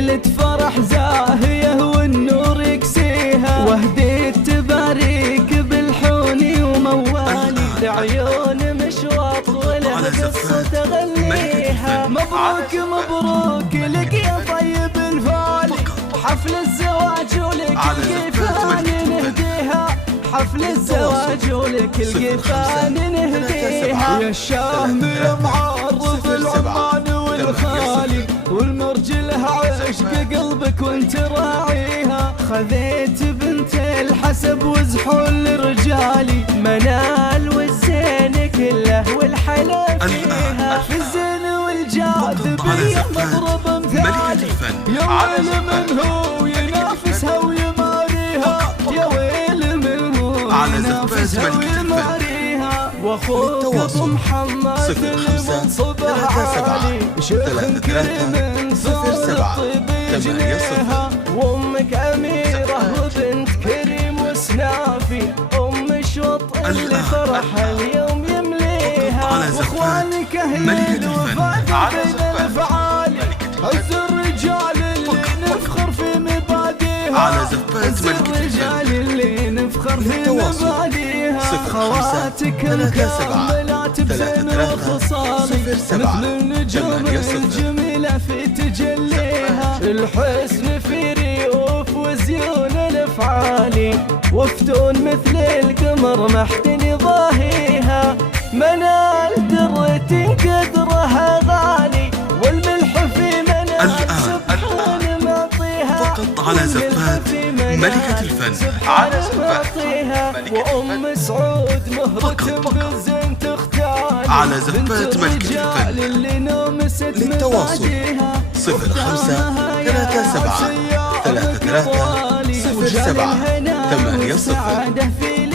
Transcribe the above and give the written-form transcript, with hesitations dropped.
ليلة فرح زاهية والنور يكسيها، وهديت تباريك بالحوني وموالي، لعيون مشواط وله قصة تغنيها. مبروك مبروك لك يا طيب الفالي، حفل الزواج ولك القيفان نهديها، حفل الزواج ولك القيفان نهديها. يا الشام يا معرف العمان والخالي، والمرجلها عشق قلبك وانت راعيها، خذيت بنت الحسب وزحول لرجالي، منال والزين كله والحلا فيها، في الزين والجاذبية مضرب مثالي، يا ويل من هو ينافسها ويماريها، يا ويل من هو ينافسها ويماريها. واخوك ابو محمد المنصبه عالي، شيخ كريم صار الطيب يجنيها، وامك اميره وبنت كريم وسنافي، ام شوط اللي فرحها اليوم يمليها، واخوانك اهل الوفاء بين الافعالي، عز الرجال اللي نفخر في مبادئها، عز الرجال اللي نفخر في مبادئها. خواتك الكاملات بزين وخصالي، مثل النجوم الجميلة في تجليها، الحسن في ريوف وزيون الافعالي، وفتون مثل القمر محتني ضاهيها، منال درة قدرها غالي، والملح في منال سبحان معطيها، فقط على زفات ملكة الفن، على زفاتها. وأم سعود مهرة بالزين تختالي، على زفات ملكة الفن. للتواصل 05 37 33 07 80.